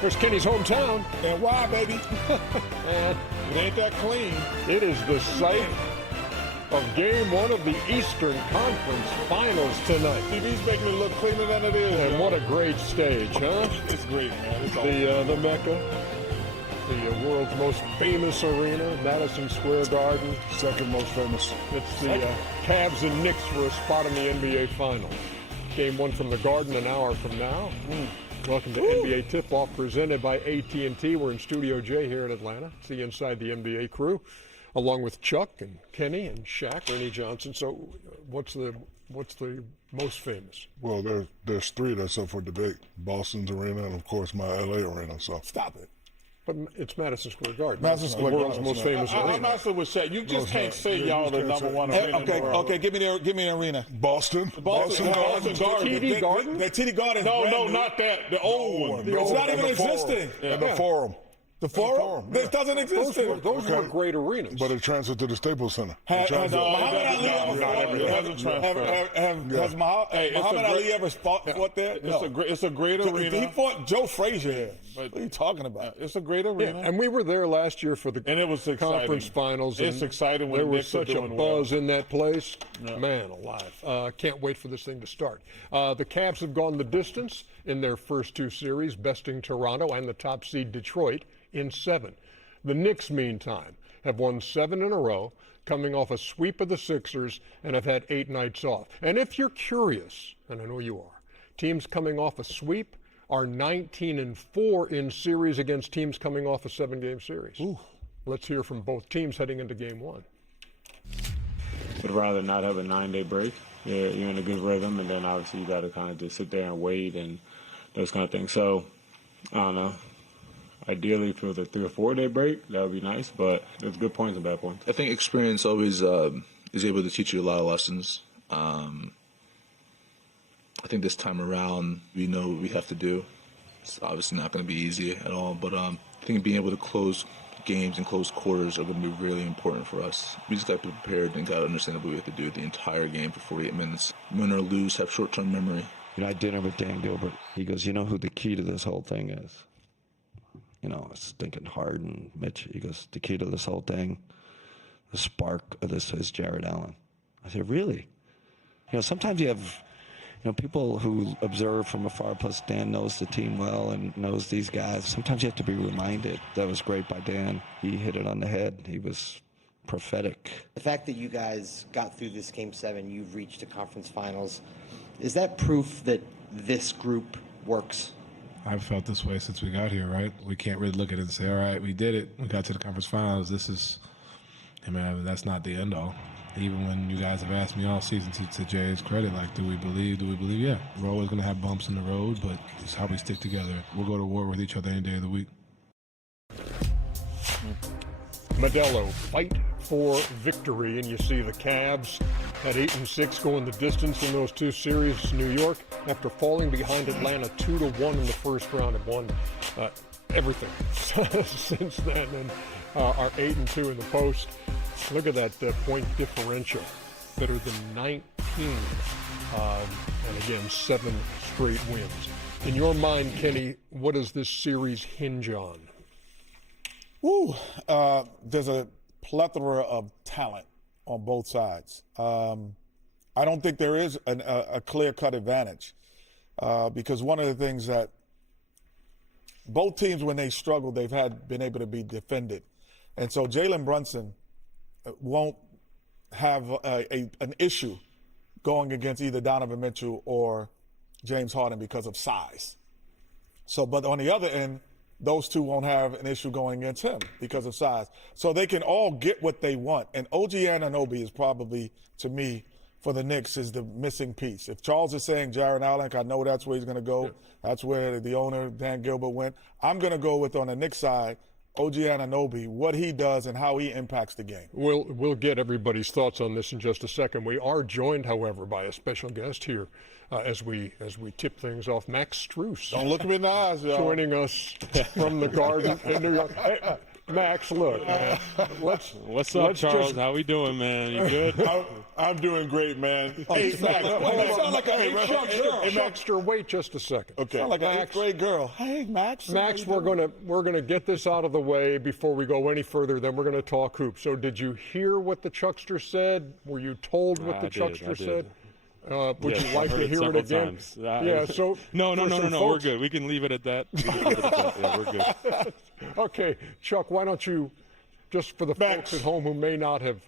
There's Kenny's hometown. And why, baby? And it ain't that clean. It is the site of Game 1 of the Eastern Conference Finals tonight. TV's making it look cleaner than it is. And what a great stage, huh? It's great, man. It's the Mecca, the world's most famous arena, Madison Square Garden. Second most famous. It's the Cavs and Knicks for a spot in the NBA Finals. Game 1 from the Garden an hour from now. Welcome to NBA Tip-Off presented by AT&T. We're in Studio J here in Atlanta. It's the Inside the NBA crew, along with Chuck and Kenny and Shaq, Ernie Johnson. So, what's the most famous? Well, there's three that's up for debate: Boston's arena and, of course, my LA arena. So stop it. But it's Madison Square Garden. Madison Square Garden, the world's most famous arena. I'm also with Shaq. You just can't say y'all the number one arena. Okay, give me an arena. Boston Garden. TD Garden? The TD Garden. No, not that. The old one. It's not even existing. And the Forum. The Forum? It doesn't exist. Those were great arenas. But it transferred to the Staples Center. Has Muhammad Ali ever fought there? It's a great arena. He fought Joe Frazier. What are you talking about? It's a great arena. And we were there last year for the conference finals. It's exciting when there was Knicks are such a doing buzz well. in that place. Yeah. Man alive. Can't wait for this thing to start. The Cavs have gone the distance in their first two series, besting Toronto and the top seed Detroit in 7. The Knicks, meantime, have won 7 in a row, coming off a sweep of the Sixers, and have had 8 nights off. And if you're curious, and I know you are, teams coming off a sweep are 19-4 in series against teams coming off a 7-game series. Ooh. Let's hear from both teams heading into Game 1. Would rather not have a 9-day break. You're in a good rhythm, and then obviously you got to kind of just sit there and wait and those kind of things. So, I don't know. Ideally, for the 3 or 4 day break, that would be nice, but there's good points and bad points. I think experience always is able to teach you a lot of lessons. I think this time around, we know what we have to do. It's obviously not going to be easy at all, but I think being able to close games and close quarters are going to be really important for us. We just got to be prepared and got to understand what we have to do the entire game for 48 minutes. Win or lose, have short-term memory. You know, I had dinner with Dan Gilbert. He goes, you know who the key to this whole thing is? You know, I was thinking Harden, Mitch. He goes, the key to this whole thing, the spark of this is Jared Allen. I said, really? You know, sometimes you have, people who observe from afar, plus Dan knows the team well and knows these guys. Sometimes you have to be reminded. That was great by Dan. He hit it on the head. He was prophetic. The fact that you guys got through this Game 7, you've reached the conference finals, is that proof that this group works? I've felt this way since we got here, right? We can't really look at it and say, all right, we did it. We got to the conference finals. That's not the end all. Even when you guys have asked me all season, to Jay's credit, like, do we believe? Yeah. We're always going to have bumps in the road, but it's how we stick together. We'll go to war with each other any day of the week. Modelo, fight for victory, and you see the Cavs at 8-6 going the distance in those two series. New York, after falling behind Atlanta 2-1 in the first round, have won everything since then, and are 8-2 in the post. Look at that point differential, better than 19, and again 7 straight wins. In your mind, Kenny, what does this series hinge on? There's a plethora of talent on both sides. I don't think there is a clear-cut advantage because one of the things that both teams, when they struggle, they've been able to be defended. And so Jalen Brunson won't have an issue going against either Donovan Mitchell or James Harden because of size. So, but on the other end, those two won't have an issue going against him because of size. So they can all get what they want. And OG Anunoby is probably, to me, for the Knicks, is the missing piece. If Charles is saying Jared Allen, I know that's where he's going to go. Yeah. That's where the owner, Dan Gilbert, went. I'm going to go with, on the Knicks side, OG Anunoby, what he does and how he impacts the game. We'll get everybody's thoughts on this in just a second. We are joined, however, by a special guest here as we tip things off. Max Strus. Don't look him in the eyes, y'all. Joining us from the Garden in New York. Hey, Max, look, let's. What's up, let's Charles? just- How we doing, man? You good? I'm doing great, man. Hey, Max, you sound like an eighth-grade girl. Hey, Maxter, wait just a second. Okay. Sound like an eighth-grade girl. Hey, Max. Max, we're gonna get this out of the way before we go any further. Then we're gonna talk hoops. So, did you hear what the Chuckster said? Were you told what the I Chuckster did. said? Would Yes, you like I've heard to it hear it several again? times. Yeah. So no. for some We're folks- good. We can leave it at that. Yeah, we're good. Okay, Chuck, why don't you, just for the Max. folks at home who may not have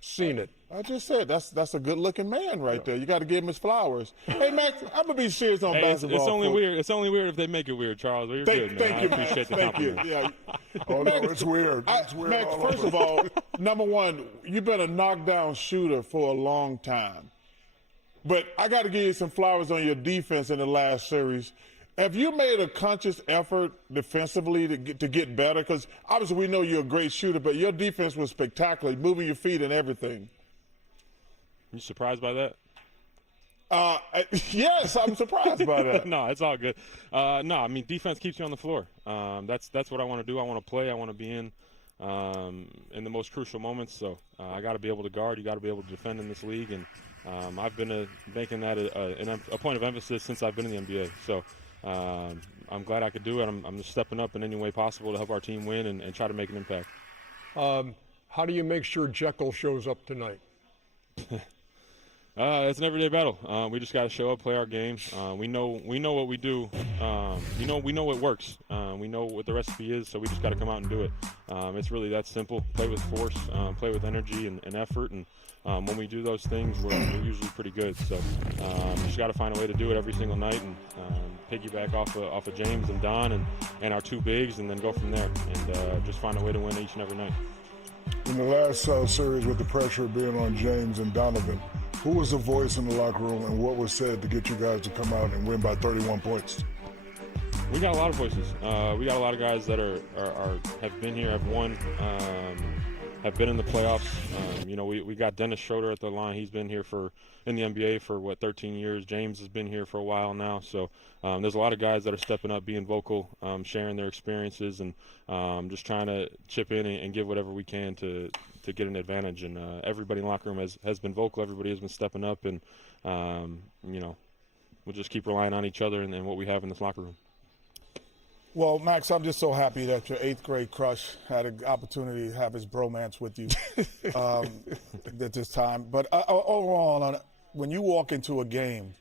seen it, I just said that's a good-looking man right there. You got to give him his flowers. Hey, Max, I'm gonna be serious on Hey, it's basketball. only folks. weird. It's only weird if they make it weird, Charles. We're good, man. Thank you, I appreciate the Thank you. compliment. Yeah. Oh, no, it's weird. It's weird. Max, all first over. of all, number one, you've been a knockdown shooter for a long time. But I got to give you some flowers on your defense in the last series. Have you made a conscious effort defensively to get better? Because obviously we know you're a great shooter, but your defense was spectacular, moving your feet and everything. You surprised by that? Yes, I'm surprised by that. No, it's all good. No, I mean defense keeps you on the floor. That's what I want to do. I want to play. I want to be in the most crucial moments. So I got to be able to guard. You got to be able to defend in this league, and I've been making that a point of emphasis since I've been in the NBA. So I'm glad I could do it. I'm just stepping up in any way possible to help our team win and try to make an impact. how do you make sure Jekyll shows up tonight? It's an everyday battle. We just got to show up, play our game. We know what we do. We know what works. We know what the recipe is, so we just got to come out and do it. It's really that simple. Play with force, play with energy and effort, and when we do those things, we're usually pretty good. So just got to find a way to do it every single night and piggyback off of James and Don and our two bigs, and then go from there and just find a way to win each and every night. In the last series, with the pressure being on James and Donovan, who was the voice in the locker room, and what was said to get you guys to come out and win by 31 points? We got a lot of voices. We got a lot of guys that have been here, have won, have been in the playoffs. We got Dennis Schroeder at the line. He's been here in the NBA for 13 years. James has been here for a while now. So there's a lot of guys that are stepping up, being vocal, sharing their experiences, and just trying to chip in and give whatever we can to get an advantage. And everybody in the locker room has been vocal. Everybody has been stepping up, and we'll just keep relying on each other and what we have in this locker room. Well, Max, I'm just so happy that your eighth-grade crush had an opportunity to have his bromance with you at this time. But overall, when you walk into a game,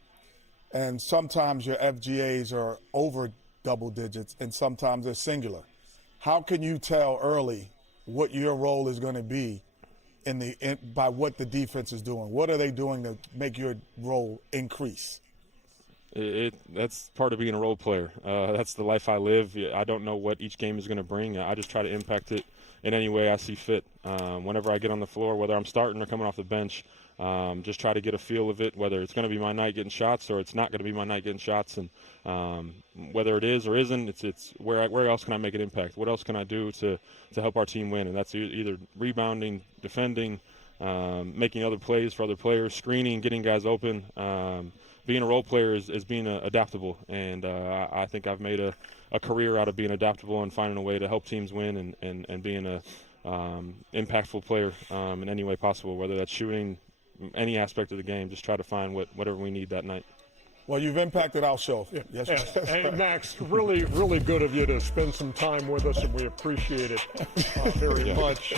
and sometimes your FGAs are over double digits and sometimes they're singular, how can you tell early what your role is going to be by what the defense is doing? What are they doing to make your role increase? That's part of being a role player. That's the life I live. I don't know what each game is going to bring. I just try to impact it in any way I see fit. Whenever I get on the floor, whether I'm starting or coming off the bench, just try to get a feel of it, whether it's going to be my night getting shots or it's not going to be my night getting shots. And whether it is or isn't, it's where else can I make an impact? What else can I do to help our team win? And that's either rebounding, defending, making other plays for other players, screening, getting guys open. Being a role player is being adaptable, and I think I've made a career out of being adaptable and finding a way to help teams win and being a impactful player in any way possible, whether that's shooting, any aspect of the game. Just try to find whatever we need that night. Well, you've impacted our show. Yeah. Yes. And Max, really, really good of you to spend some time with us, and we appreciate it very much.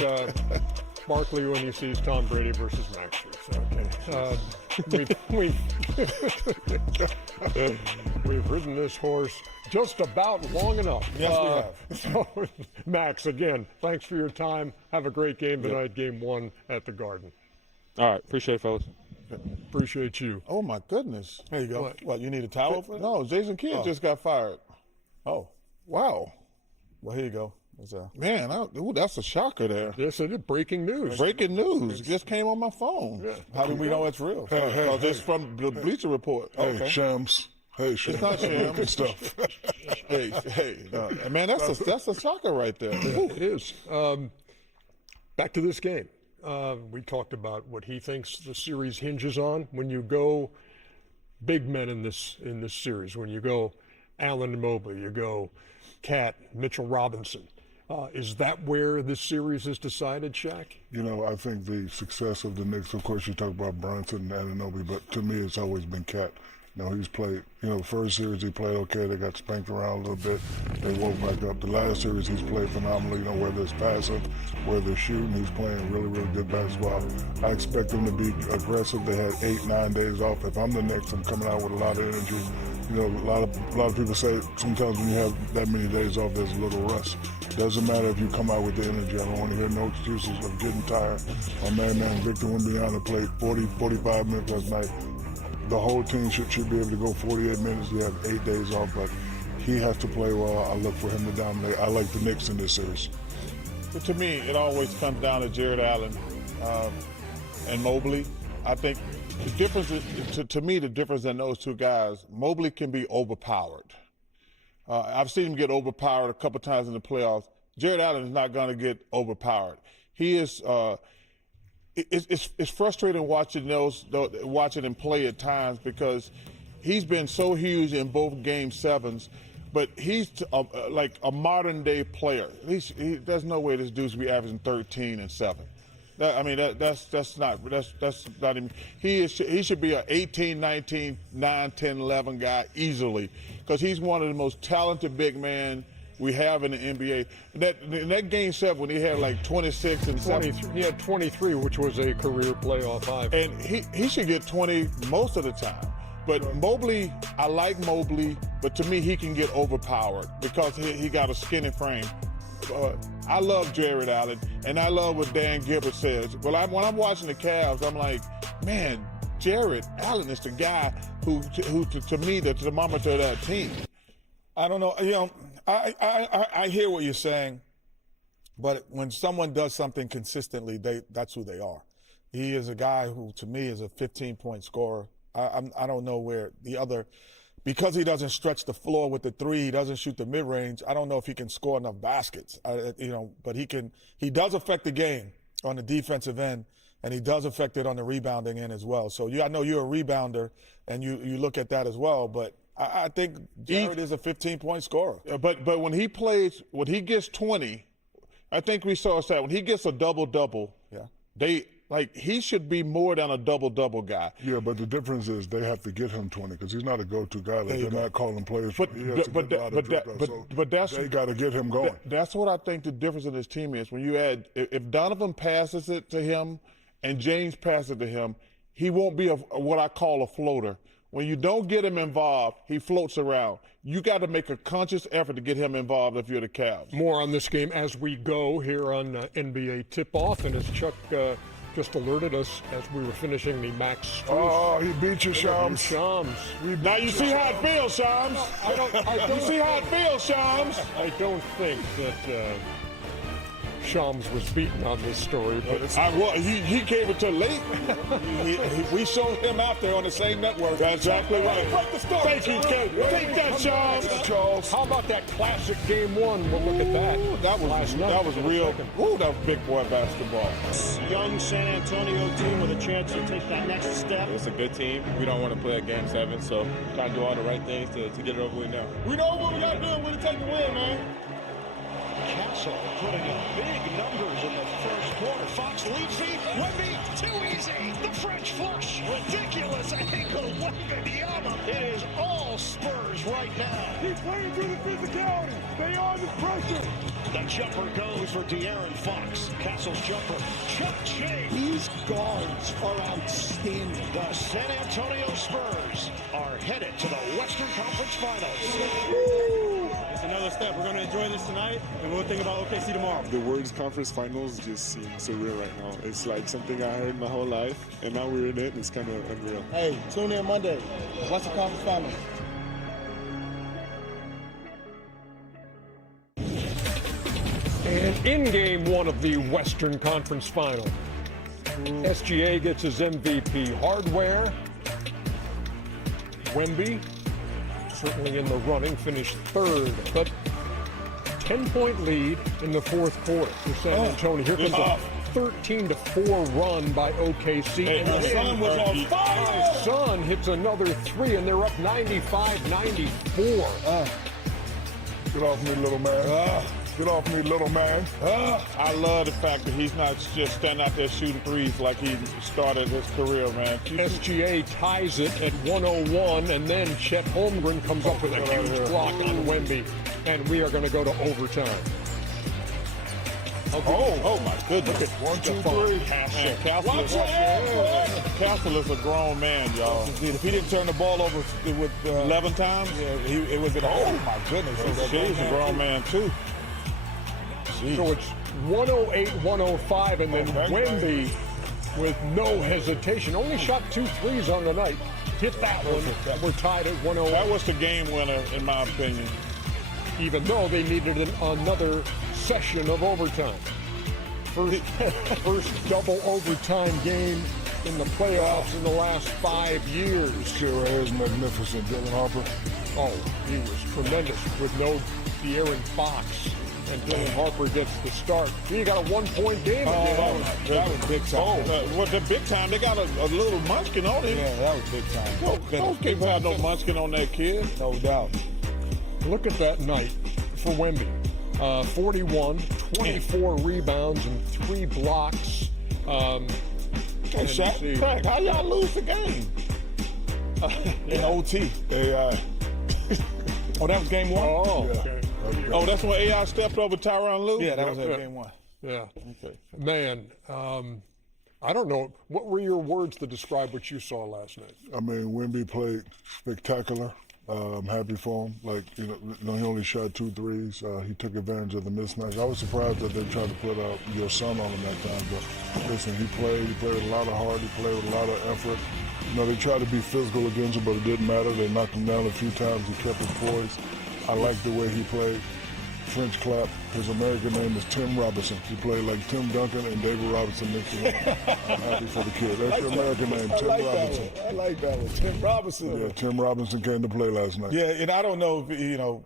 Barkley when he sees Tom Brady versus Max Strus. Okay. We've ridden this horse just about long enough. Yes, we have. So, Max, again, thanks for your time. Have a great game tonight, Game 1 at the Garden. All right, appreciate it, fellas. Appreciate you. Oh, my goodness. There you go. What, you need a towel for it? No, Jason Kidd just got fired. Oh, Wow. well, here you go. Man, that's a shocker there. Yes, it is breaking news. Breaking news. It just came on my phone. Yeah. How do we know it's real? Hey, This from the Bleacher Report. Hey, Okay. Shams. Hey, Shams. It's not Shams. Good stuff. Hey, man, that's a shocker right there. It is. Back to this game. We talked about what he thinks the series hinges on. When you go big men in this series, when you go Allen Mobley, you go Cat, Mitchell Robinson, Is that where this series is decided, Shaq? You know, I think the success of the Knicks, of course, you talk about Brunson and Anunoby, but to me, it's always been Cat. You know, he's played, the first series he played okay. They got spanked around a little bit. They woke back up. The last series he's played phenomenally, whether it's passing, whether it's shooting, he's playing really, really good basketball. I expect him to be aggressive. They had 8-9 days off. If I'm the Knicks, I'm coming out with a lot of energy. A lot of people say sometimes when you have that many days off, there's a little rust. Doesn't matter if you come out with the energy. I don't want to hear no excuses of getting tired. My man, Victor Wembanyama played 40, 45 minutes last night. The whole team should be able to go 48 minutes. They have 8 days off, but he has to play well. I look for him to dominate. I like the Knicks in this series. But to me, it always comes down to Jared Allen and Mobley. I think the difference is, to me, the difference in those two guys, Mobley can be overpowered. I've seen him get overpowered a couple times in the playoffs. Jared Allen is not going to get overpowered. He is. It's frustrating watching him play at times because he's been so huge in both Game 7s, but he's like a modern day player. There's no way this dude's be averaging 13 and 7. That's not even. He should be an 18, 19, 9, 10, 11 guy easily because he's one of the most talented big men we have in the NBA. In that Game 7 when he had like 26 and 7. He had 23, which was a career playoff high. And he should get 20 most of the time. But Mobley, I like Mobley, but to me he can get overpowered because he got a skinny frame. I love Jared Allen, and I love what Dan Gilbert says. When I'm watching the Cavs, I'm like, man, Jared Allen is the guy who to me, the thermometer of that team. I don't know. I hear what you're saying, but when someone does something consistently, that's who they are. He is a guy who, to me, is a 15-point scorer. I don't know where the other, because he doesn't stretch the floor with the three, he doesn't shoot the mid-range. I don't know if he can score enough baskets. But he can. He does affect the game on the defensive end, and he does affect it on the rebounding end as well. So I know you're a rebounder, and you look at that as well, but I think Jared is a 15-point scorer. But when he plays, when he gets 20, I think we saw that when he gets a double-double, he should be more than a double-double guy. Yeah, but the difference is they have to get him 20 because he's not a go-to guy. Like they're not calling players. But they got to get him going. That's what I think the difference in this team is. When you add, if Donovan passes it to him and James passes it to him, he won't be what I call a floater. When you don't get him involved, he floats around. You got to make a conscious effort to get him involved if you're the Cavs. More on this game as we go here on NBA Tip-Off, and as Chuck just alerted us as we were finishing the Max Strus. Oh, he beat you, Shams. Now you see how it feels, Shams. You see how it feels, Shams. I don't think that Shams was beaten on this story, but he came it too late. We showed him out there on the same network. That's exactly right. Thank you, Ken. Take that, Shams. Charles. How about that classic Game 1? We'll look at that. That was real. Ooh, that was big boy basketball. Young San Antonio team with a chance to take that next step. It's a good team. We don't want to play a Game 7, so trying to do all the right things to get it over with now. We know what we got to do and we're to take the win, man. Castle putting up big numbers in the first quarter. Fox leads me. Wemby, too easy. The French flush. Ridiculous angle. Wembanyama. It is all Spurs right now. He's playing through the physicality. Stay on the pressure. The jumper goes for De'Aaron Fox. Castle's jumper. Chuck James. These guards are outstanding. The San Antonio Spurs are headed to the Western Conference Finals. It's another step. We're going to enjoy this tonight, and we'll think about OKC tomorrow. The words conference finals just seem surreal right now. It's like something I heard my whole life, and now we're in it. It's kind of unreal. Hey, tune in Monday. Western Conference Finals. And in Game 1 of the Western Conference Final, SGA gets his MVP. Hardware. Wemby, certainly in the running, finished third, but 10-point lead in the fourth quarter for San Antonio. Here comes a 13-4 run by OKC. And the Sun was on fire. The Sun hits another three, and they're up 95-94. Get off me, little man. Get off me, little man. I love the fact that he's not just standing out there shooting threes like he started his career, man. SGA ties it at 101, and then Chet Holmgren comes up with a huge block on Wemby, and we are going to go to overtime. Oh my goodness. 1, 2, 3. Man, Castle is a grown man, y'all. If he didn't turn the ball over with 11 times? Yeah, it was oh my goodness. He's a grown man, too. Jeez. So it's 108-105, and then Wemby, with no hesitation, only shot 2 threes on the night. Hit that one. We're tied at 108. That was the game winner, in my opinion. Even though they needed another session of overtime. First double overtime game in the playoffs in the last 5 years. This kid right here is magnificent. Dylan Harper. Oh, he was tremendous with no De'Aaron Fox. And Dylan Harper gets the start. He got a 1-point game. That was big time. Well, the big time, they got a little munchkin on him. Yeah, that was big time. Those kids have no munchkin on that kid. No doubt. Look at that night for Wemby. 41, 24 rebounds, and 3 blocks. Hey, Shaq, how y'all lose the game? In OT. AI. Oh, that was game 1? Oh, Yeah. okay. Oh, that's when AI stepped over Tyronn Lue? Yeah, that was game 1. Yeah. Okay. Man, I don't know. What were your words to describe what you saw last night? I mean, Wemby played spectacular. I'm happy for him. Like, he only shot 2 threes. He took advantage of the mismatch. I was surprised that they tried to put your son on him that time. But listen, he played with a lot of heart. He played with a lot of effort. They tried to be physical against him, but it didn't matter. They knocked him down a few times. He kept his poise. I liked the way he played. French clap. His American name is Tim Robinson. He played like Tim Duncan and David Robinson mixed together. I'm happy for the kid. That's your American name, Tim Robinson. I like that one. Tim Robinson. Yeah, Tim Robinson came to play last night. Yeah, and I don't know if,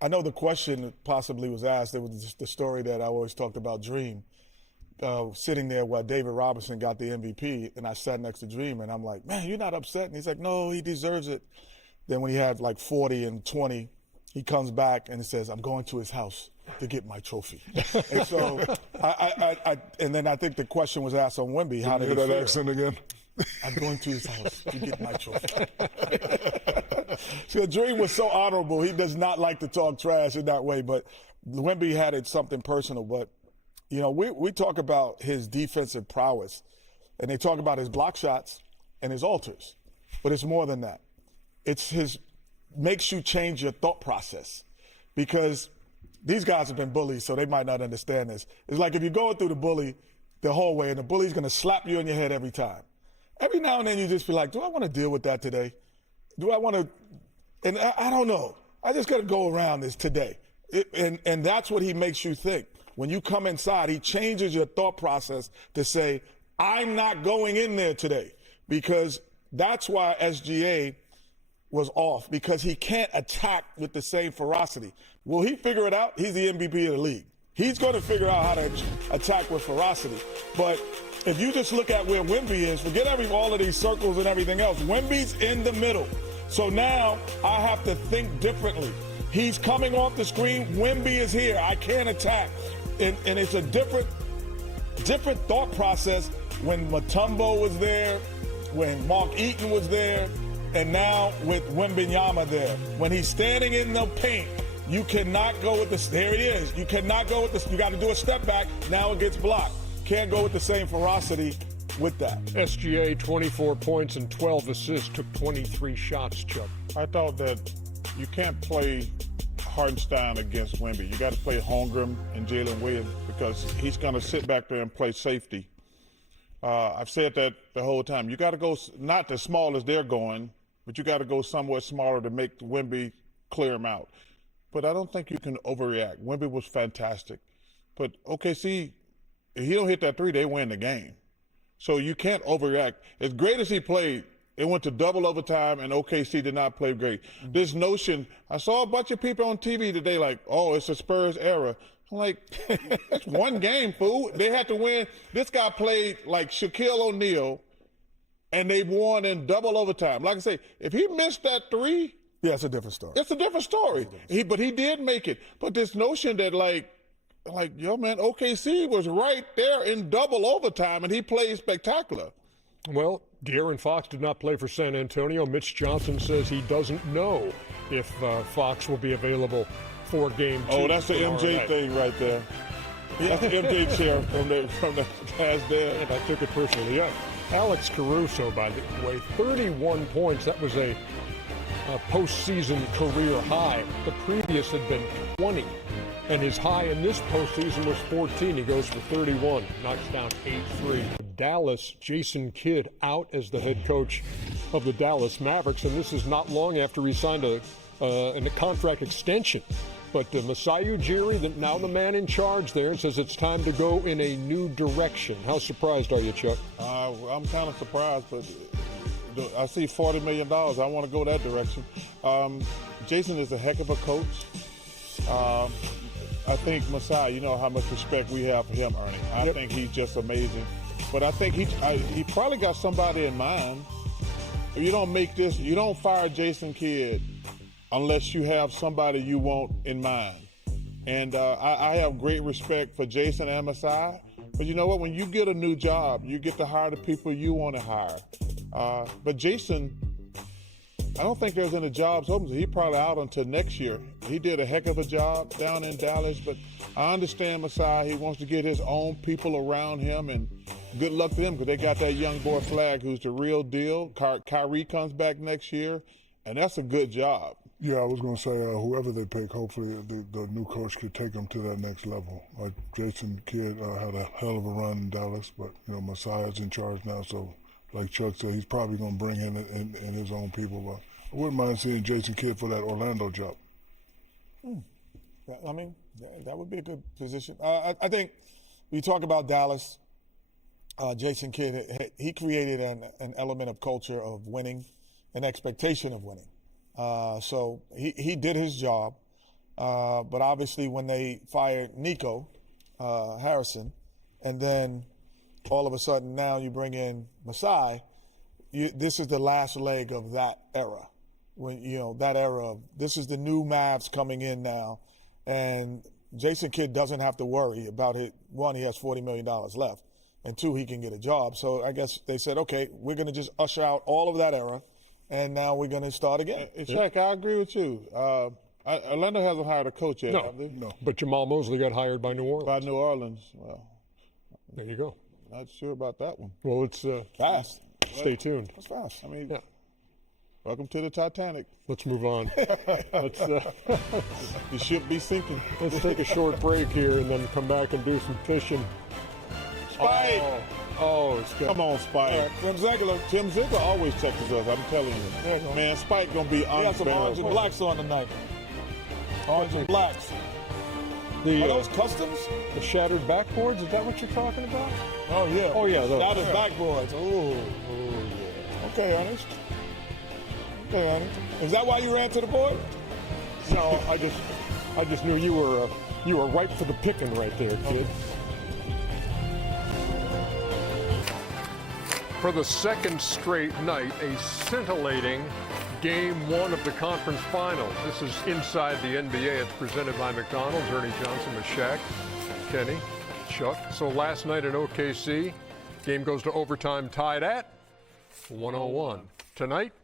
I know the question possibly was asked. It was just the story that I always talked about, Dream. Sitting there while David Robinson got the MVP, and I sat next to Dream, and I'm like, man, you're not upset? And he's like, no, he deserves it. Then when he had like 40 and 20, he comes back and he says, I'm going to his house to get my trophy. And so, and then I think the question was asked on Wemby, how did he hear that feel? accent again? I'm going to his house to get my trophy. So Dream was so honorable. He does not like to talk trash in that way, but Wemby had it something personal. But, we talk about his defensive prowess, and they talk about his block shots and his alters, but it's more than that. It's his makes you change your thought process, because these guys have been bullies, so they might not understand this. It's like if you're going through the bully the hallway, and the bully's going to slap you in your head every time. Every now and then you just feel like, do I want to deal with that today? Do I want to? And I don't know. I just got to go around this today. And that's what he makes you think. When you come inside, he changes your thought process to say, I'm not going in there today, because that's why SGA was off, because he can't attack with the same ferocity. Will he figure it out? He's the MVP of the league. He's going to figure out how to attack with ferocity. But if you just look at where Wemby is, forget all of these circles and everything else. Wemby's in the middle. So now I have to think differently. He's coming off the screen. Wemby is here. I can't attack. And it's a different thought process when Mutombo was there, when Mark Eaton was there, and now with Wembanyama there. When he's standing in the paint, you cannot go with this. There it is. You cannot go with this. You got to do a step back. Now it gets blocked. Can't go with the same ferocity with that. SGA, 24 points and 12 assists, took 23 shots, Chuck. I thought that you can't play Hartenstein against Wemby. You got to play Holmgren and Jalen Williams, because he's going to sit back there and play safety. I've said that the whole time. You got to go not as small as they're going, but you got to go somewhat smaller to make Wemby clear him out. But I don't think you can overreact. Wemby was fantastic. But OKC, if he don't hit that 3, they win the game. So you can't overreact. As great as he played, it went to double overtime, and OKC did not play great. Mm-hmm. This notion, I saw a bunch of people on TV today like, oh, it's a Spurs era. I'm like, it's one game, fool. They had to win. This guy played like Shaquille O'Neal, and they won in double overtime. Like I say, if he missed that 3, Yeah, it's a different story. It's a different story. But he did make it. But this notion that like, yo, man, OKC was right there in double overtime, and he played spectacular. Well, De'Aaron Fox did not play for San Antonio. Mitch Johnson says he doesn't know if Fox will be available for Game 2. Oh, that's the MJ thing right there. That's the MJ chair from the past there. And I took it personally. Yeah. Alex Caruso, by the way, 31 points. That was a postseason career high. The previous had been 20. And his high in this postseason was 14. He goes for 31, knocks down 8-3. Dallas, Jason Kidd out as the head coach of the Dallas Mavericks, and this is not long after he signed a contract extension. But Masai Ujiri, now the man in charge there, says it's time to go in a new direction. How surprised are you, Chuck? I'm kind of surprised, but I see $40 million. I want to go that direction. Jason is a heck of a coach. I think Masai, you know how much respect we have for him, Ernie. I think he's just amazing. But I think he probably got somebody in mind. If you don't make this, you don't fire Jason Kidd unless you have somebody you want in mind. And I have great respect for Jason and Masai. But you know what? When you get a new job, you get to hire the people you want to hire. But Jason, I don't think there's any jobs open. He's probably out until next year. He did a heck of a job down in Dallas, but I understand Masai. He wants to get his own people around him, and good luck to them because they got that young boy Flag who's the real deal. Kyrie comes back next year, and that's a good job. Yeah, I was going to say, whoever they pick, hopefully the new coach could take them to that next level. Like Jason Kidd had a hell of a run in Dallas, but Masai's in charge now, so like Chuck said, he's probably going to bring in his own people. But I wouldn't mind seeing Jason Kidd for that Orlando job. I mean, that would be a good position. I think when you talk about Dallas, Jason Kidd, he created an element of culture of winning, an expectation of winning. So he did his job. But obviously when they fired Nico Harrison, and then all of a sudden now you bring in Masai, this is the last leg of that era. When that era of this is the new Mavs coming in now, and Jason Kidd doesn't have to worry about it. One, he has $40 million left, and two, he can get a job. So I guess they said, okay, we're going to just usher out all of that era, and now we're going to start again. Shaq, I agree with you. Orlando hasn't hired a coach yet, have they? No. But Jamal Mosley got hired by New Orleans. By New Orleans. Well, there you go. Not sure about that one. Well, it's fast. Stay tuned. That's fast. I mean, welcome to the Titanic. Let's move on. The ship be sinking. Let's take a short break here and then come back and do some fishing. Spike! It's good. Come on, Spike. Tim Ziegler always texts us, I'm telling you. Man, Spike going to be unbearable. We got some orange and blacks on tonight. Orange and blacks. Are those customs? The shattered backboards? Is that what you're talking about? Oh, yeah. Oh, yeah. Shattered backboards. Oh, yeah. Okay, Ernest. Is that why you ran to the board? No, I just knew you were ripe for the picking right there, kid. For the second straight night, a scintillating Game 1 of the conference finals. This is inside the NBA. It's presented by McDonald's. Ernie Johnson with Shaq, Kenny, Chuck. So last night in OKC, game goes to overtime, tied at 101. Tonight,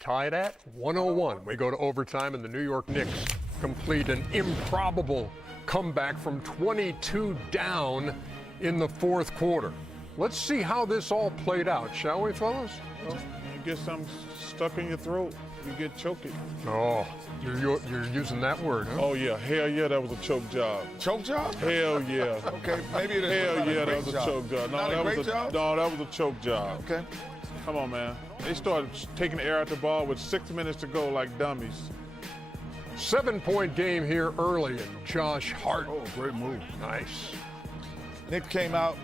tied at 101. We go to overtime, and the New York Knicks complete an improbable comeback from 22 down in the fourth quarter. Let's see how this all played out, shall we, fellas? Well, you get something stuck in your throat, you get choking. Oh, you're using that word, huh? Oh, yeah. Hell yeah, that was a choke job. Choke job? Hell yeah. Okay, maybe it is. Hell yeah, that was a choke job. No, that was a choke job. Okay. Come on, man. They started taking the air out the ball with 6 minutes to go like dummies. 7-point game here early, and Josh Hart. Oh, great move. Nice. Nick came out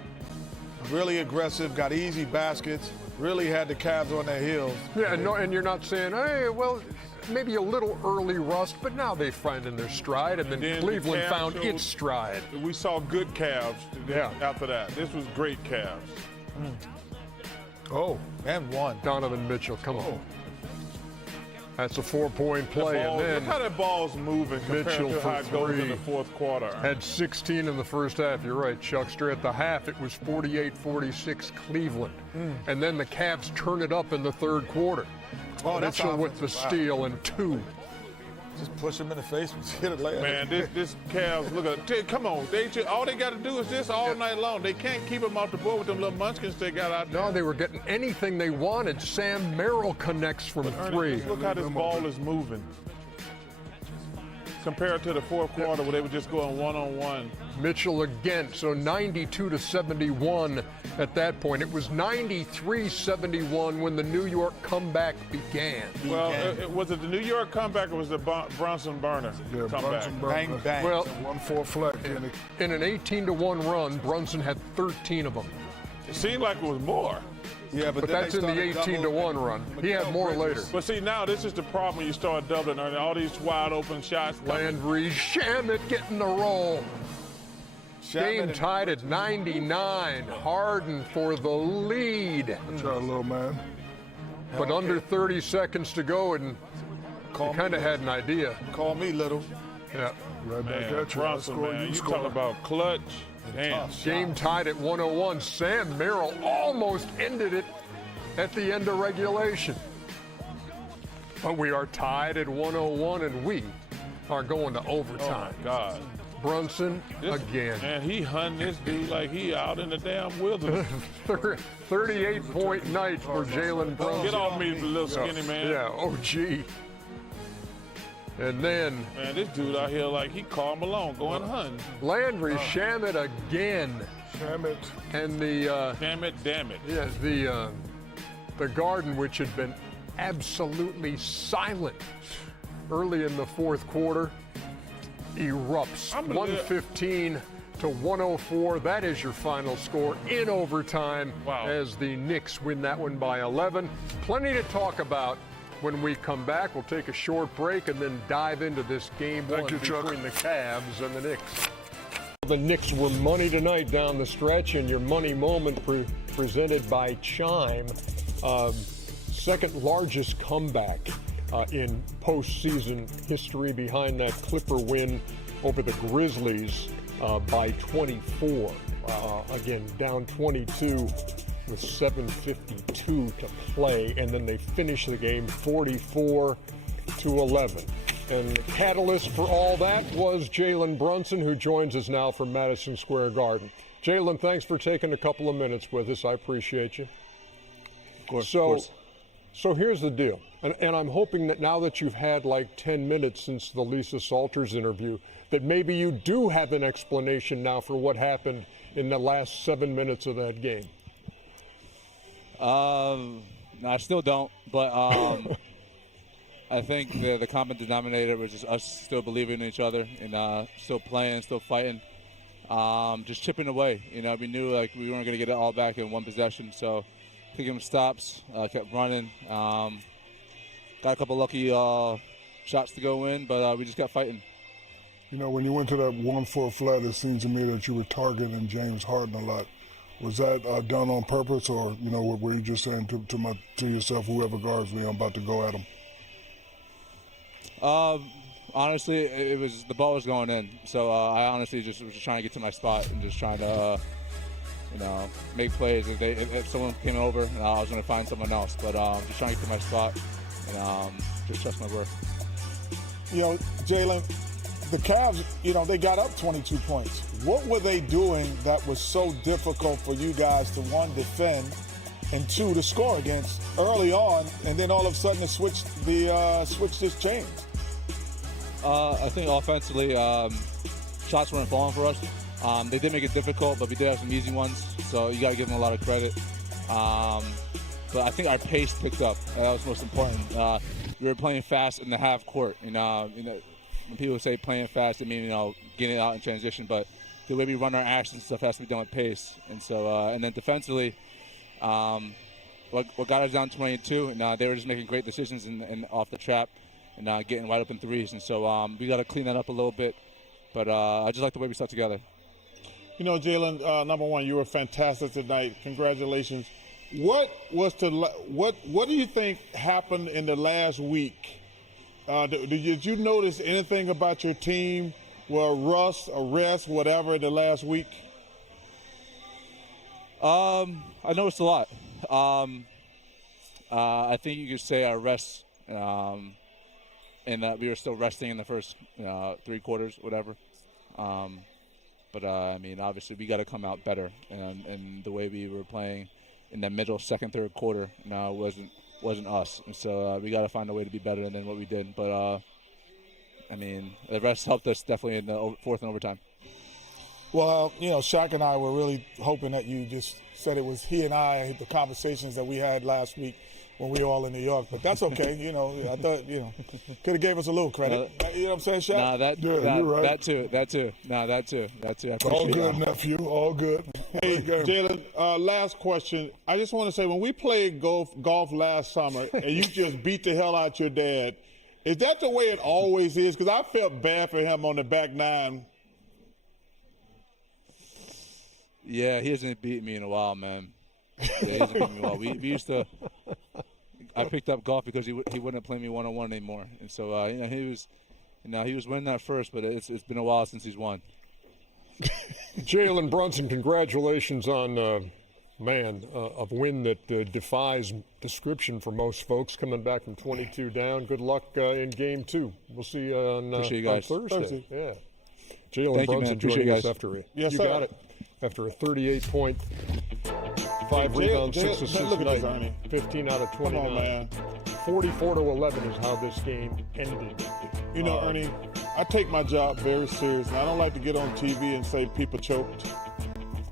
really aggressive, got easy baskets, really had the Cavs on their heels. Yeah, no, and you're not saying, hey, well, maybe a little early rust, but now they find in their stride, and then Cleveland found its stride. We saw good Cavs after that. This was great Cavs. Oh, and one. Donovan Mitchell, come on. That's a 4-point play. And then look how that ball's moving compared Mitchell to how for it goes in three. the fourth quarter. Had 16 in the first half. You're right, Chuckster. At the half, it was 48-46 Cleveland. And then the Cavs turn it up in the third quarter. Oh, that's Mitchell with the offensive. Wow. steal and 2. Just push him in the face and hit it later. Man, this Cavs, look at, come on. All they got to do is this all night long. They can't keep them off the board with them little munchkins they got out there. No, they were getting anything they wanted. Sam Merrill connects from 3. Just look how this ball is moving compared to the fourth quarter where they were just going one-on-one. Mitchell again, so 92-71 at that point. It was 93-71 when the New York comeback began. Well, was it the New York comeback or was it the Brunson burner Yeah, comeback? Brunson burner. Bang, bang. Well, 1-4 flat, Kenny. in an 18-1 run, Brunson had 13 of them. It seemed like it was more. Yeah, But then that's they in the started 18-1 doubling. run. He had more later. But see, now this is the problem when you start doubling and all these wide open shots. Landry Shamet getting the roll. Game and- tied at 99. Harden for the lead. Try a little man. But under 30 seconds to go, and you kind of had an idea. Call me little. Yeah. Right back Man, at you. Brunson, Score, man, you score. talking about clutch. Damn. Game tied at 101. Sam Merrill almost ended it at the end of regulation. But we are tied at 101, and we are going to overtime. Oh, God. Brunson again. Man, he hunting this dude like he out in the damn wilderness. 38-point night for Jalen Brunson. Get off me, little skinny man. Yeah, OG. And then Man, this dude out here like he Karl Malone going hunting. Landry Shamet again. Damn it. And the Damn it. yeah, the Garden, which had been absolutely silent early in the fourth quarter, erupts. 115 to 104. That is your final score in overtime. Wow. As the Knicks win that one by 11. Plenty to talk about when we come back. We'll take a short break and then dive into this game one between the Cavs and the Knicks. The Knicks were money tonight down the stretch, and your money moment presented by Chime. Second largest comeback in postseason history behind that Clipper win over the Grizzlies by 24. Again, down 22 with 7:52 to play, and then they finish the game 44-11. And the catalyst for all that was Jalen Brunson, who joins us now from Madison Square Garden. Jalen, thanks for taking a couple of minutes with us. I appreciate you. Of course. So here's the deal, and I'm hoping that now that you've had like 10 minutes since the Lisa Salters interview, that maybe you do have an explanation now for what happened in the last 7 minutes of that game. No, I still don't, but I think the common denominator was just us still believing in each other and still playing, still fighting, just chipping away. You know, we knew like we weren't going to get it all back in one possession, so picking stops, kept running, got a couple lucky shots to go in, but we just kept fighting. You know, when you went to that 1-4 flat, it seems to me that you were targeting James Harden a lot. Was that done on purpose, or you know, were you just saying to yourself, whoever guards me, I'm about to go at him? Honestly, it was the ball was going in, so I honestly just was trying to get to my spot and just trying to, you know, make plays. If someone came over, I was going to find someone else, but just trying to get to my spot and just trust my work. You know, Jalen, the Cavs, you know, they got up 22 points. What were they doing that was so difficult for you guys to, one, defend, and two, to score against early on, and then all of a sudden the switch just changed? I think offensively, shots weren't falling for us. They did make it difficult, but we did have some easy ones, so you got to give them a lot of credit. But I think our pace picked up. That was most important. We were playing fast in the half court. You know, when people say playing fast, I mean, you know, getting it out in transition, but the way we run our actions and stuff has to be done with pace. And so, and then defensively, what got us down 22, and they were just making great decisions and off the trap and getting wide open threes. And so we got to clean that up a little bit. But I just like the way we stuck together. You know, Jalen, number one, you were fantastic tonight. Congratulations. What do you think happened in the last week Did you notice anything about your team, rust, arrest, whatever, in the last week? I noticed a lot. I think you could say our rest, and that we were still resting in the first 3 quarters, whatever. But I mean, obviously, we got to come out better, and the way we were playing in the middle, second, third quarter, wasn't us. And so we got to find a way to be better than what we did. But I mean, the rest helped us definitely in the fourth and overtime. Well, Shaq and I were really hoping that you just said it was he and I, the conversations that we had last week when we were all in New York. But that's okay. I thought, could have gave us a little credit. You know what I'm saying, Shaq? You're right. That too. All good, nephew. All good. Hey, Jalen, last question. I just want to say, when we played golf last summer and you just beat the hell out your dad, is that the way it always is? Because I felt bad for him on the back nine. Yeah, he hasn't beaten me in a while, man. Yeah, he hasn't beaten me in a while. We used to. I picked up golf because he wouldn't play me one-on-one anymore, and so he was winning that first, but it's been a while since he's won. Jalen Brunson, congratulations on a win that defies description for most folks, coming back from 22 down. Good luck in game 2. We'll see you on Thursday. Yeah. Jalen Brunson joining us after you got it. After a 38-point, 5 rebounds, 6 assists night, 15 out of 29. Come on, man. 44-11 is how this game ended. Ernie, I take my job very seriously. I don't like to get on TV and say people choked.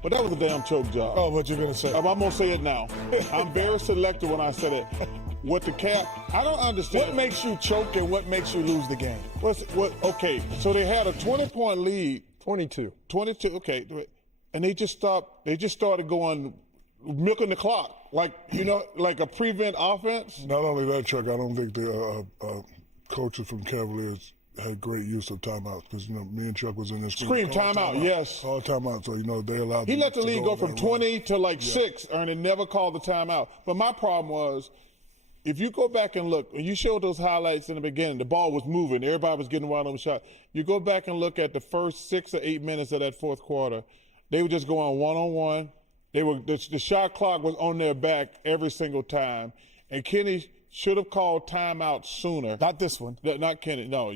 But that was a damn choke job. Oh, what you going to say? I'm going to say it now. I'm very selective when I said it. What the cap? I don't understand. What makes you choke and what makes you lose the game? Okay, so they had a 20-point lead. 22. Okay. And they just stopped. They just started going, milking the clock, like a prevent offense. Not only that, Chuck, I don't think the coaches from Cavaliers had great use of timeouts because me and Chuck was in this scream timeout. Yes, all timeout. So they allowed. He let the league go from 20 to 6, and they never called the timeout. But my problem was, if you go back and look, when you showed those highlights in the beginning, the ball was moving, everybody was getting wide open shot. You go back and look at the first 6 or 8 minutes of that fourth quarter. They were just going one-on-one. The shot clock was on their back every single time. And Kenny should have called timeout sooner. Not this one. Not Kenny. No.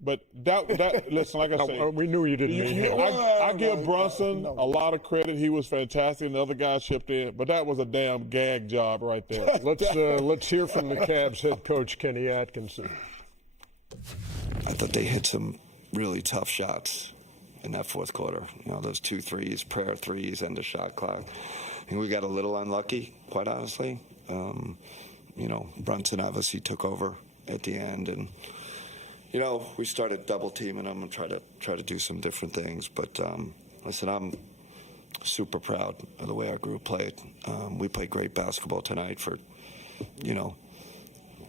But that listen, like I said. We knew you didn't mean him. I give Brunson a lot of credit. He was fantastic, and the other guys chipped in. But that was a damn gag job right there. Let's hear from the Cavs head coach, Kenny Atkinson. I thought they hit some really tough shots in that fourth quarter. Those 2 threes, prayer threes, end of shot clock. I think we got a little unlucky, quite honestly. Brunson obviously took over at the end, and we started double teaming them and try to do some different things. But listen, I'm super proud of the way our group played. We played great basketball tonight for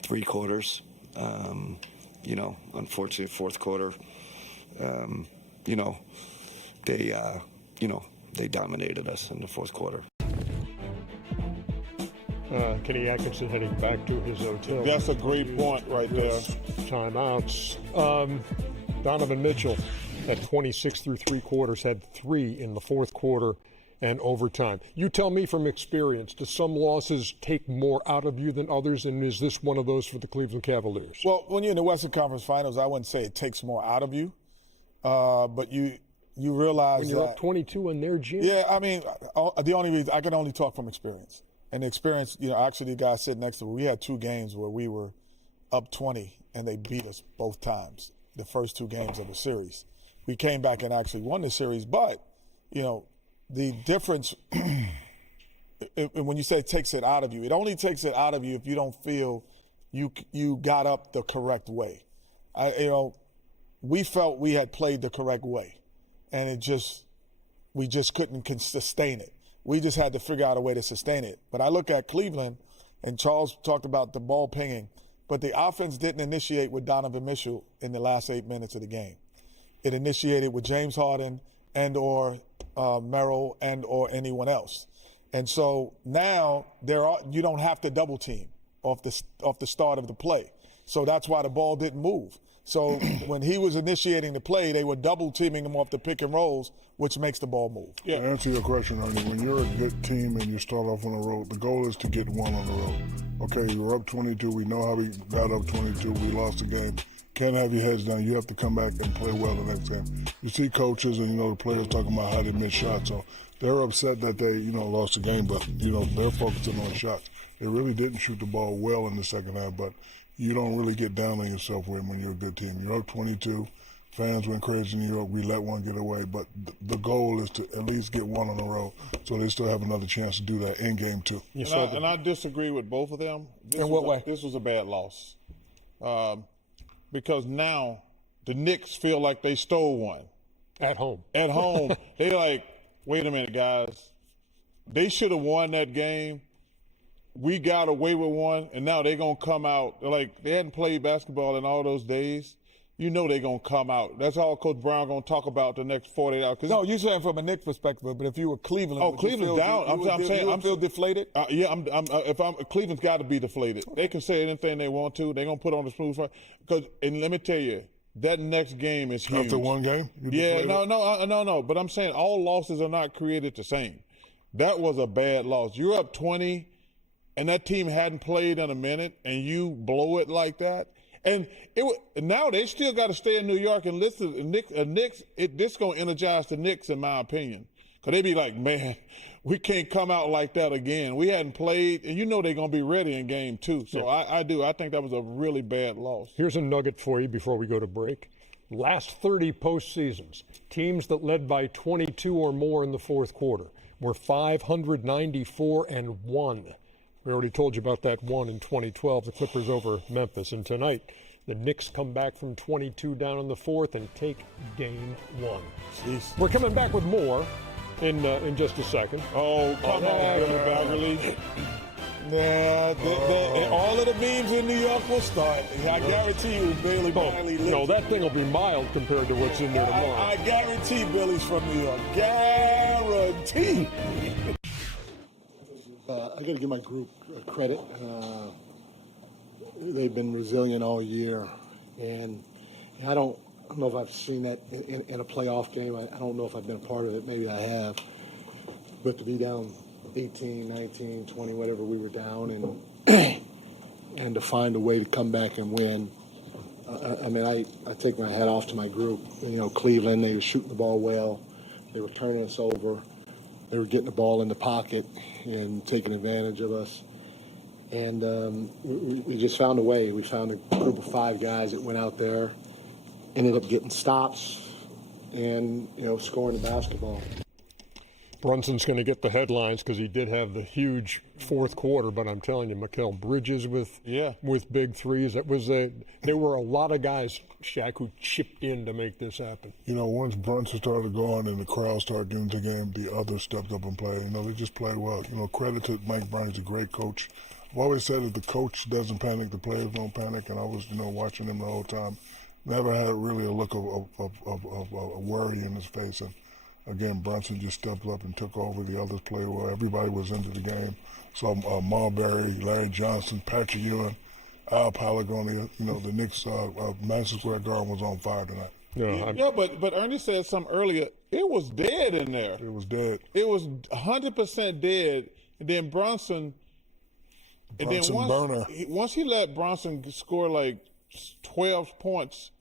3 quarters. Unfortunately, fourth quarter. They dominated us in the fourth quarter. Kenny Atkinson heading back to his hotel. That's a great point right there. Timeouts. Donovan Mitchell at 26 through 3 quarters had 3 in the fourth quarter and overtime. You tell me from experience, do some losses take more out of you than others, and is this one of those for the Cleveland Cavaliers? Well, when you're in the Western Conference Finals, I wouldn't say it takes more out of you. But you realize when you're up 22 in their gym. Yeah, I mean, the only reason I can only talk from experience, and the experience, actually, the guy sitting next to me, we had 2 games where we were up 20 and they beat us both times. The first 2 games of the series, we came back and actually won the series. But the difference when you say it takes it out of you, it only takes it out of you if you don't feel you got up the correct way. We felt we had played the correct way, and we just couldn't sustain it. We just had to figure out a way to sustain it. But I look at Cleveland, and Charles talked about the ball pinging, but the offense didn't initiate with Donovan Mitchell in the last 8 minutes of the game. It initiated with James Harden and/or Merrill and/or anyone else. And so now you don't have to double team off the start of the play. So that's why the ball didn't move. So when he was initiating the play, they were double teaming him off the pick and rolls, which makes the ball move. To answer your question, Ernie, when you're a good team and you start off on the road, the goal is to get one on the road. Okay, you were up 22. We know how we got up 22. We lost the game. Can't have your heads down. You have to come back and play well the next game. You see coaches and, the players talking about how they missed shots. So they're upset that they, lost the game, but, they're focusing on shots. They really didn't shoot the ball well in the second half, but you don't really get down on yourself when you're a good team. You're up 22. Fans went crazy in New York. We let one get away, but the goal is to at least get one on the road, so they still have another chance to do that in game two. And I disagree with both of them. In what way? This was a bad loss. Because now the Knicks feel like they stole one. At home. At home. They like, wait a minute, guys. They should have won that game. We got away with one, and now they're going to come out. Like, they hadn't played basketball in all those days. They're going to come out. That's all Coach Brown going to talk about the next 48 hours. No, you're saying from a Knicks perspective, but if you were Cleveland. Oh, Cleveland's down. I'm saying I'm feel deflated? Cleveland's got to be deflated. They can say anything they want to. They're going to put on the smooth front. And let me tell you, that next game is huge. After one game? No. But I'm saying all losses are not created the same. That was a bad loss. You're up 20, and that team hadn't played in a minute, and you blow it like that. And now they still got to stay in New York and listen. Knicks, this going to energize the Knicks, in my opinion. Because they be like, man, we can't come out like that again. We hadn't played, and they're going to be ready in game two. So I think that was a really bad loss. Here's a nugget for you before we go to break. Last 30 postseasons, teams that led by 22 or more in the fourth quarter were 594-1. We already told you about that one in 2012, the Clippers over Memphis. And tonight, the Knicks come back from 22 down in the fourth and take game one. Jeez. We're coming back with more in just a second. Oh, come on, Billy Barkley. Yeah, all of the memes in New York will start. I guarantee you, Bailey Bailey. No, that thing will be mild compared to what's in there tomorrow. I guarantee Billy's from New York. Guarantee. I got to give my group credit. They've been resilient all year, and I don't know if I've seen that in a playoff game. I don't know if I've been a part of it. Maybe I have. But to be down 18, 19, 20, whatever we were down, and to find a way to come back and win. I take my hat off to my group. Cleveland, they were shooting the ball well. They were turning us over. They were getting the ball in the pocket and taking advantage of us. And we just found a way. We found a group of 5 guys that went out there, ended up getting stops, and, scoring the basketball. Brunson's going to get the headlines because he did have the huge fourth quarter, but I'm telling you, Mikal Bridges with big threes. There were a lot of guys, Shaq, who chipped in to make this happen. Once Brunson started going and the crowd started getting into the game, the others stepped up and played. They just played well. Credit to Mike Brown. He's a great coach. I've always said if the coach doesn't panic, the players don't panic, and I was, watching him the whole time. Never had really a look of worry in his face. And again, Brunson just stepped up and took over. The others played well. Everybody was into the game. So Marbury, Larry Johnson, Patrick Ewing, Al Palagonia, the Knicks, Madison Square Garden was on fire tonight. But Ernie said something earlier. It was dead in there. It was dead. It was 100% dead. And then Brunson once he let Brunson score like 12 points,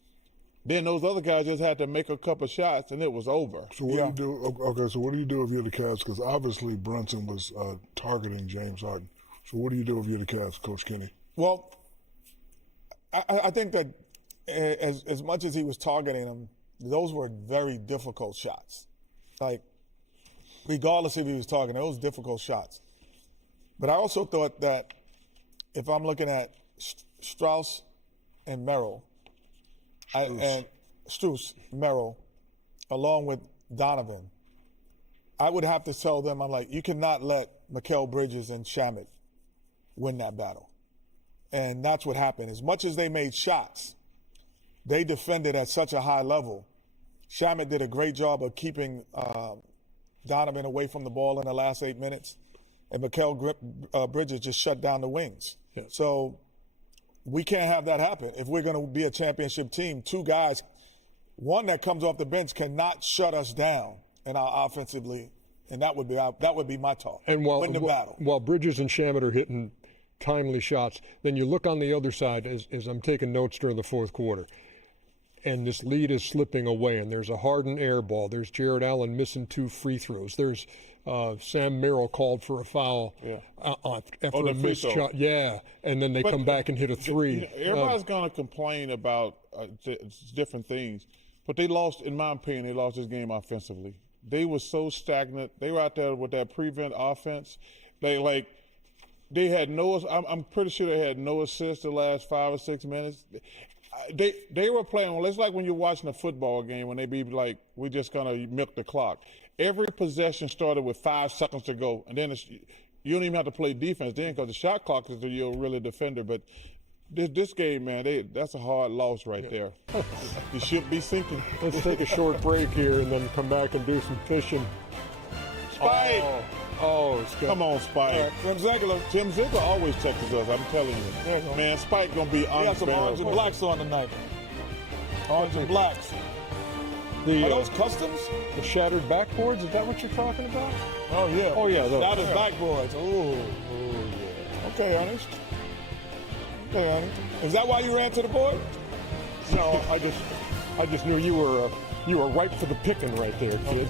then those other guys just had to make a couple shots, and it was over. So what do you do? Okay, so what do you do if you're the Cavs? Because obviously Brunson was targeting James Harden. So what do you do if you're the Cavs, Coach Kenny? Well, I think that as much as he was targeting him, those were very difficult shots. Like, regardless if he was targeting, those difficult shots. But I also thought that if I'm looking at Strus and Merrill, Merrill, along with Donovan, I would have to tell them, I'm like, you cannot let Mikal Bridges and Shamet win that battle. And that's what happened. As much as they made shots, they defended at such a high level. Shamet did a great job of keeping Donovan away from the ball in the last 8 minutes. And Mikal Bridges just shut down the wings. Yeah. So we can't have that happen. If we're going to be a championship team, two guys, one that comes off the bench cannot shut us down in our offensively, and that would be my talk. And win the battle. While Bridges and Shamet are hitting timely shots, then you look on the other side as I'm taking notes during the fourth quarter, and this lead is slipping away, and there's a Harden air ball. There's Jared Allen missing 2 free throws. There's Sam Merrill called for a foul after a missed shot. Yeah, and then they come back and hit a 3. You know, everybody's going to complain about different things, but they lost, in my opinion, they lost this game offensively. They were so stagnant. They were out there with that prevent offense. They had no. I'm pretty sure they had no assists the last 5 or 6 minutes. They were playing. Well, it's like when you're watching a football game when they be like, we're just gonna milk the clock. Every possession started with 5 seconds to go, and then you don't even have to play defense then because the shot clock is you're really a defender. But this game, man, that's a hard loss right there. You should be sinking. Let's take a short break here and then come back and do some fishing. Spike! Come on, Spike. Tim Ziegler always touches us, I'm telling you. Man, Spike going to be unbearable. We got some orange and blacks on tonight. Orange and blacks. Are those customs? The shattered backboards, is that what you're talking about? Oh, yeah. Oh, yeah. Shattered backboards. Oh, yeah. Okay, Ernest. Okay, Ernest. Is that why you ran to the board? No, I just knew you were ripe for the picking right there, kid.